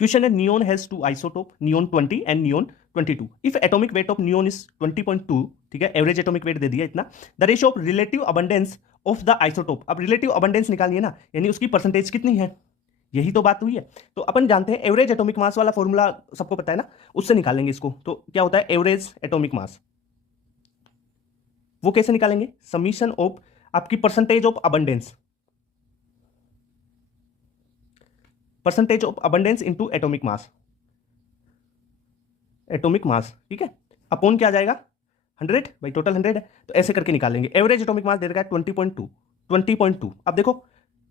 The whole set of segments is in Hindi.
क्वेश्चन है neon has two isotope neon 20 and neon 22 if atomic weight of neon is 20.2, ठीक है, एवरेज एटॉमिक वेट दे दिया इतना, the ratio of relative abundance of the isotope, अब रिलेटिव अबंडेंस निकालिए ना, यानी उसकी परसेंटेज कितनी है, यही तो बात हुई है। तो अपन जानते हैं एवरेज एटॉमिक मास वाला फॉर्मूला सबको पता है ना, उससे निकालेंगे इसको। तो क्या होता है एवरेज एटॉमिक मास, वो कैसे निकालेंगे, समीशन ऑफ आपकी percentage of abundance, percentage of abundance into atomic mass, atomic mass, ठीक है, अपॉन क्या आ जाएगा 100 भाई, टोटल 100 है, तो ऐसे करके निकालेंगे। एवरेज एटॉमिक मास दे रखा है 20.2, 20.2। अब देखो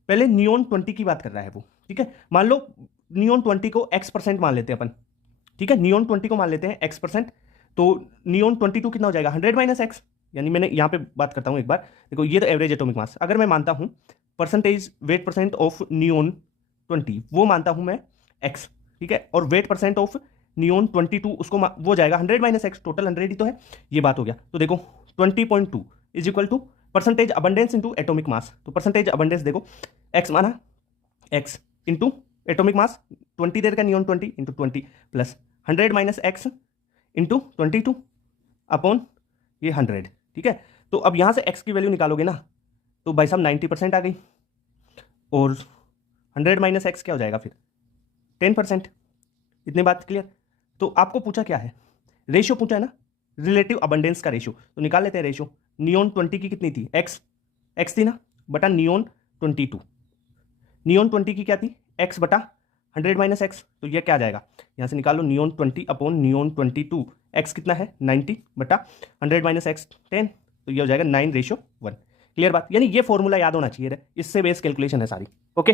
पहले नियोन 20 की बात कर रहा है वो, ठीक है, मान लो नियोन 20 को x% मान लेते हैं अपन, ठीक है, नियोन 20 को मान लेते हैं x%, तो नियोन 22 कितना हो जाएगा 100 माइनस एक्स, यानी मैंने यहां पे बात करता हूं एक बार, देखो ये तो एवरेज एटॉमिक मास, अगर मैं मानता हूं percentage wait percent of neon 20 वो मानता हूं मैं x, ठीक है, और वेट परसेंट ऑफ नियोन 22 उसको वो जाएगा 100 माइनस एक्स, टोटल 100 ही तो है, ये बात हो गया। तो देखो 20.2 is equal to percentage abundance into atomic mass, तो परसेंटेज अबंडेंस देखो x माना x इंटू एटॉमिक मास 20 देर का neon 20 into 20 plus 100 minus X into 22 upon ये 100, ठीक है। तो अब यहां से x की वैल्यू निकालोगे ना, तो भाई साहब 90% आ गई, और 100 माइनस एक्स क्या हो जाएगा फिर 10%, इतनी बात क्लियर। तो आपको पूछा क्या है, रेशियो पूछा है ना, रिलेटिव अबंडेंस का रेशियो, तो निकाल लेते हैं रेशियो। नियोन 20 की कितनी थी x थी ना, बटा नियोन 22, नियोन 20 की क्या थी x बटा 100 माइनस एक्स, तो ये क्या आ जाएगा, यहां से निकालो नियोन 20 अपॉन नियोन 22, x कितना है 90 बटा 100 माइनस एक्स 10, तो ये हो जाएगा 9:1। क्लियर बात, यानी ये फॉर्मूला याद होना चाहिए, इससे बेस कैलकुलेशन है सारी। ओके